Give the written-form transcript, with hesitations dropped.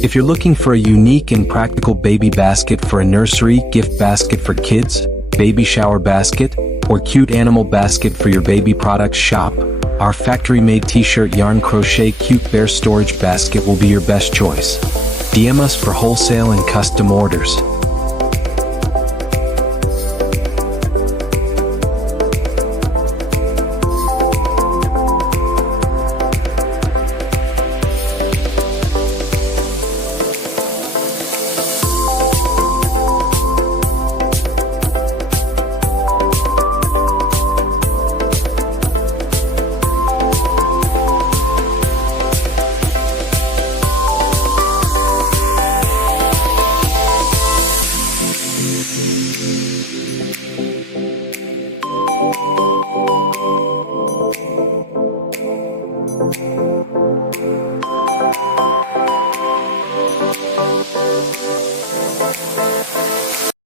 If you're looking for a unique and practical baby basket for a nursery, gift basket for kids, baby shower basket, or cute animal basket for your baby products shop, our factory-made t-shirt yarn crochet cute bear storage basket will be your best choice. DM us for wholesale and custom orders.